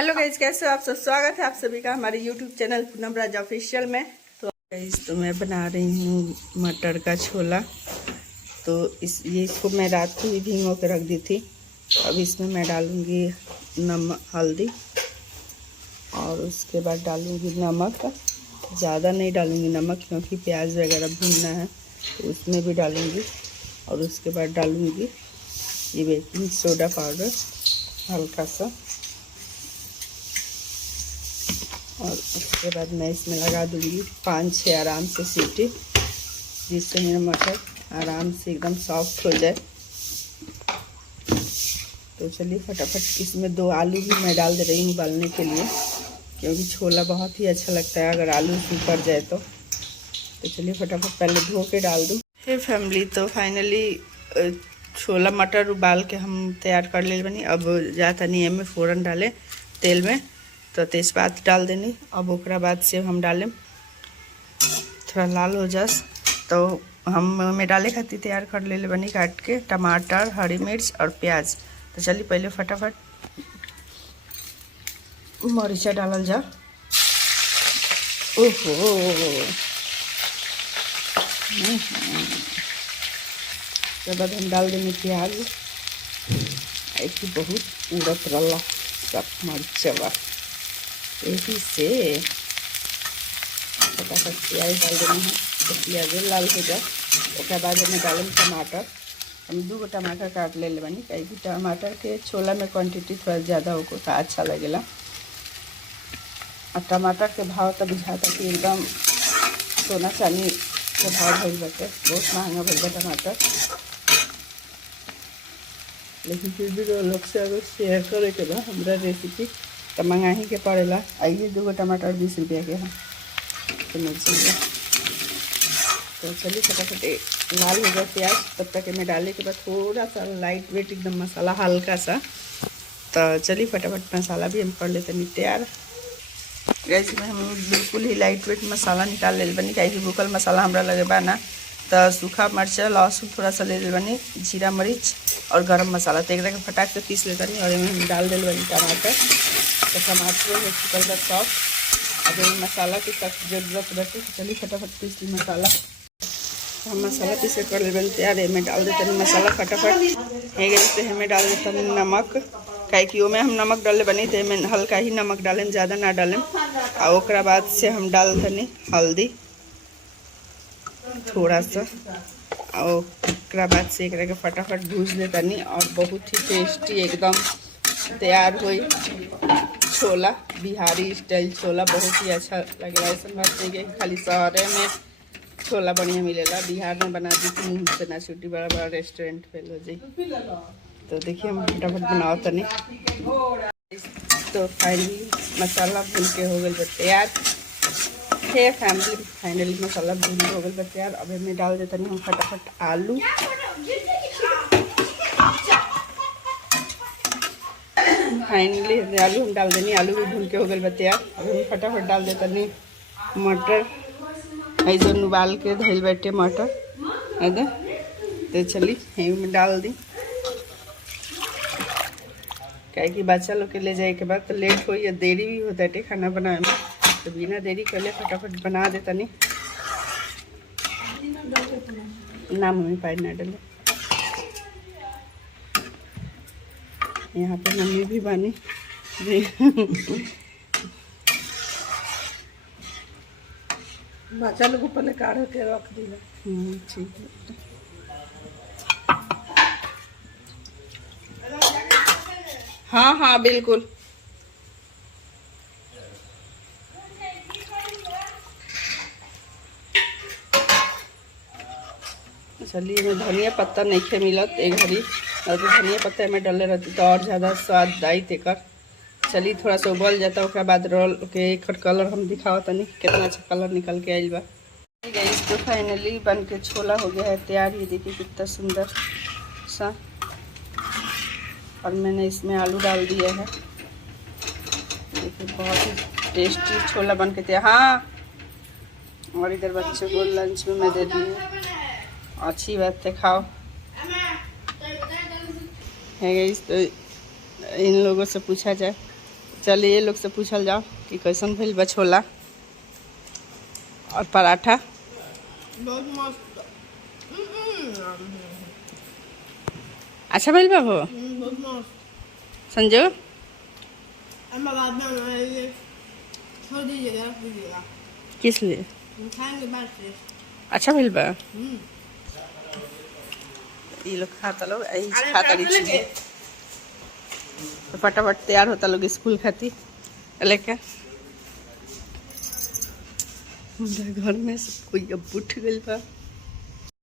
Hello guys, कैसे हो आप सब। स्वागत है आप सभी का हमारे यूट्यूब चैनल पूनम राज ऑफिशियल में। तो गाइज तो मैं बना रही हूँ मटर का छोला। तो इसको मैं रात को ही भिगो के रख दी थी। अब इसमें मैं डालूँगी नमक, हल्दी, और उसके बाद डालूँगी नमक। ज़्यादा नहीं डालूँगी नमक क्योंकि प्याज वगैरह भूनना है, तो उसमें भी डालूँगी। और उसके बाद डालूँगी ये बेकिंग सोडा पाउडर हल्का सा, और उसके बाद मैं इसमें लगा दूँगी 5-6 आराम से सीटी, जिससे मेरा मटर आराम से एकदम सॉफ्ट हो जाए। तो चलिए फटाफट इसमें 2 आलू भी मैं डाल दे रही हूँ उबालने के लिए, क्योंकि छोला बहुत ही अच्छा लगता है अगर आलू उसमें पड़ जाए तो चलिए फटाफट पहले धो के डाल दूँ। हे फैमिली, तो फाइनली छोला मटर उबाल के हम तैयार कर ले बनी। अब जाता नहीं है, में फ़ौरन डालें तेल में, तो तेज़पात डाल देनी। अब ओकरा बाद से हम डालें, थोड़ा लाल हो जास तो हम में डाले खातिर तैयार कर ले बनी काट के टमाटर, हरी मिर्च और प्याज। तो चलिए पहले फटाफट मरीचा डालल जा। ओहो, उसके बाद हम डाल देंगे प्याज। ऐसी बहुत उड़त रहा सब मरीचवा, यही से फटाफट प्याज डाल देना है। तो प्याज लाल हो जाए, उसके बाद हमें डालेंगे टमाटर। हम 2 टमाटर काट ले बनी, कहीं टमाटर के छोला में क्वांटिटी थोड़ा ज़्यादा हो तो अच्छा लगेगा। और टमाटर के भाव तो बुझाता कि एकदम सोना चांदी के भाव भइल बाटे, बहुत महंगा भइल बा टमाटर। लेकिन फिर भी लोग से अगर शेयर करे के बा हमारा रेसिपी तो मंगा ही के पड़ेला। आइए 2 टमाटर 20 रुपया के हैं तो मिर्ची का। तो चलिए फटाफट लाल हो गया प्याज, तब तक मैं डालने के बाद थोड़ा सा लाइट वेट एकदम मसाला हल्का सा। तो चलिए फटाफट मसाला भी हम कर लेते हैं तैयार। गैस में हम बिल्कुल ही लाइट वेट मसाला निकाल ले बनी, कहीं भूखल मसाला हमरा लगे बा ना। तो सूखा मिर्चा, लहसुन थोड़ा सा ले बनी, जीरा मरीच और गरम मसाला। तो एक फटाक से पीस ले बनी और हम डाल दे बनी टमाटर। तो टमाटर हो चुकल बा सॉफ्ट। अब मसाला की सख्त जरूरत रहती, तो चलिए फटाफट पीस ली मसाला। तो हम मसाला पीसे कर ले बनी तैयार है। मैं डाल देते मसाला फटाफट है गई। तो हमें डाल देता नमक, काहे कि में हम नमक डाले बनी तो में हल्का ही नमक डालें, ज़्यादा ना डालें। और ओकरा बाद से हम डाल देनी हल्दी थोड़ा सा, और ओकरा बाद से एक के फटाफट भूज देतनी। और बहुत ही टेस्टी एकदम तैयार हुई छोला, बिहारी स्टाइल छोला। बहुत ही अच्छा लगेगा। ऐसा बात नहीं कि खाली शहर में छोला बढ़िया मिलेगा, बिहार में बना दी थी मुँह से ना छुट्टी, बड़ा बड़ा रेस्टोरेंट फेल हो जाए। तो देखिए हम फटाफट बनाओ तनी। तो फाइनली मसाला भून के हो गई तैयार है फैमिली। फाइनली मसाला भून हो गई तैयार। अब मैं डाल देता नहीं हम फटाफट आलू। फाइनली आलू हम डाल देनी, आलू भी भून के हो गई तैयार। अब हम फटाफट डाल देता नहीं मटर, ऐसे उबाल के धैल बैठे मटर है। तो चलिए यही में डाल दी, क्या कि बच्चा लोग के ले जाए के बाद तो लेट हो या देरी भी होता है खाना बनाने में। तो बिना देरी कर फटाफट बना देता नहीं ना मम्मी पाई ना डले। यहाँ पे मम्मी भी बनी जी। बच्चा लोग पहले काढ़ के रख दी। ठीक है। हाँ हाँ बिल्कुल। चलिए मैं धनिया पत्ता नहीं खे मिलत एक घड़ी, और तो धनिया पत्ता में डाले रहती तो और ज़्यादा स्वाद आई तेकर। चलिए थोड़ा सा उबल जाता, उसके बाद रोल के एक कलर हम दिखाओ तनी कितना अच्छा कलर निकल के आइल बा। तो फाइनली बन के छोला हो गया है तैयार। ये देखिए कितना सुंदर सा, और मैंने इसमें आलू डाल दिया है। देखिए बहुत ही टेस्टी छोला बन के तैयार। हाँ, और इधर बच्चों को लंच में मैं दे दी हूँ। अच्छी बात है, खाओ है। तो इन लोगों से पूछा जाए चलिए ये लोग से पूछल जाओ कि कैसन भइल बा छोला और पराठा। बहुत मस्त। अच्छा भइल बा हो बहुत मस्त। संजू? अब बाद में हमारे लिए छोड़ दीजिएगा, रख दीजिएगा, किस लिए? हम खाएंगे बाद से। अच्छा भइल बा। ये लोग खाता लोग यही खाता रही तो फटाफट तैयार होता लोग स्कूल खाती लेके। हमारे घर में सब कोई अब उठ गइल बा।